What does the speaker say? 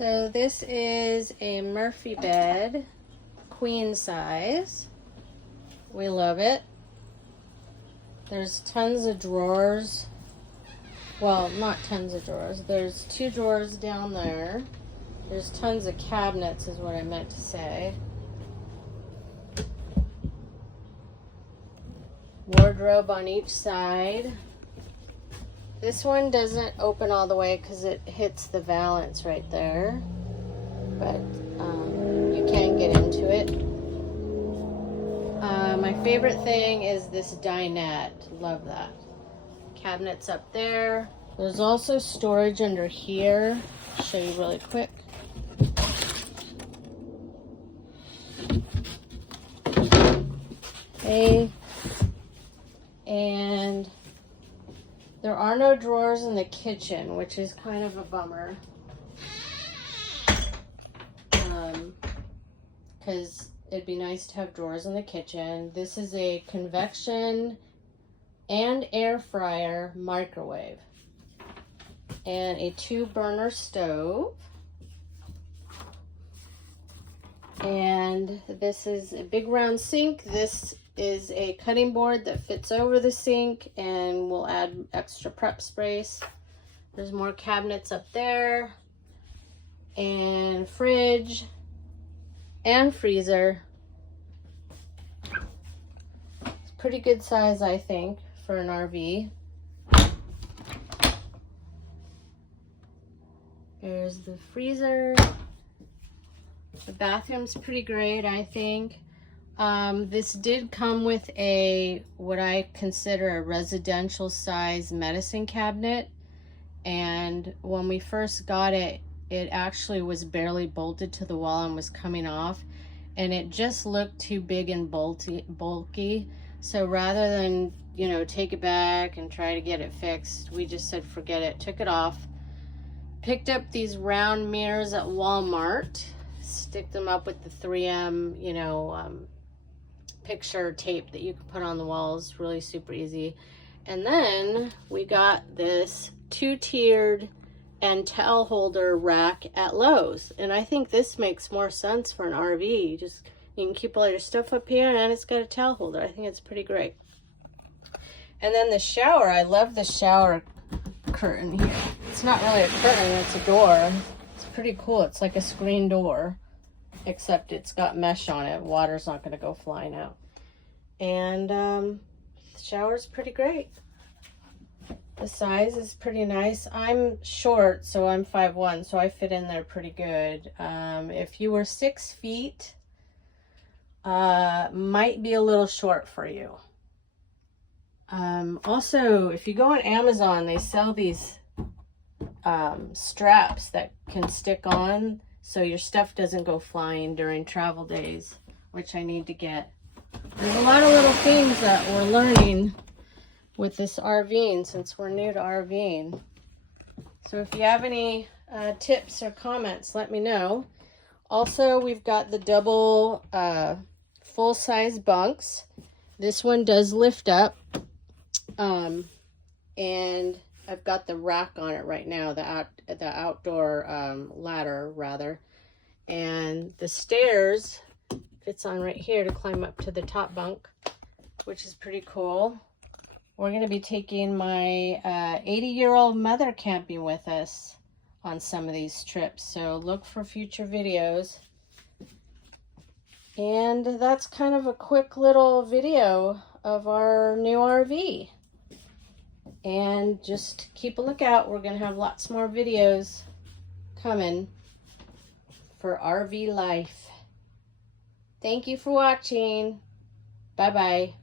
So this is a Murphy bed, queen size. We love it. There's tons of drawers. Well, not tons of drawers. There's 2 drawers down there. There's tons of cabinets is what I meant to say. Wardrobe on each side. This one doesn't open all the way because it hits the valance right there. But you can get into it. My favorite thing is this dinette. Love that. Cabinets up there. There's also storage under here. I'll show you really quick. Okay. And there are no drawers in the kitchen, which is kind of a bummer. Because it'd be nice to have drawers in the kitchen. This is a convection and air fryer microwave. And a 2-burner stove. And this is a big round sink. This is a cutting board that fits over the sink and will add extra prep space. There's more cabinets up there. And fridge and freezer. It's pretty good size, I think, for an RV. There's the freezer. The bathroom's pretty great, I think. This did come with a, what I consider a residential size medicine cabinet. And when we first got it, it actually was barely bolted to the wall and was coming off. And it just looked too big and bulky. So rather than, you know, take it back and try to get it fixed, we just said forget it, took it off. Picked up these round mirrors at Walmart. Stick them up with the 3M, you know, picture tape that you can put on the walls. Really super easy. And then we got this 2-tiered and towel holder rack at Lowe's. And I think this makes more sense for an RV. You can keep all your stuff up here, and it's got a towel holder. I think it's pretty great. And then the shower. I love the shower curtain here. It's not really a curtain, it's a door. It's pretty cool. It's like a screen door, except it's got mesh on it. Water's not going to go flying out. And the shower's pretty great. The size is pretty nice. I'm short, so I'm 5'1", so I fit in there pretty good. If you were 6 feet, might be a little short for you. Also, if you go on Amazon, they sell these straps that can stick on so your stuff doesn't go flying during travel days, which I need to get. There's a lot of little things that we're learning with this RVing since we're new to RVing. So if you have any tips or comments, let me know. Also, we've got the double full-size bunks. This one does lift up. And I've got the rack on it right now, the outdoor ladder rather. And the stairs fits on right here to climb up to the top bunk, which is pretty cool. We're going to be taking my 80-year-old mother camping with us on some of these trips. So look for future videos. And that's kind of a quick little video of our new RV. And just keep a lookout. We're going to have lots more videos coming for RV life. Thank you for watching. Bye-bye.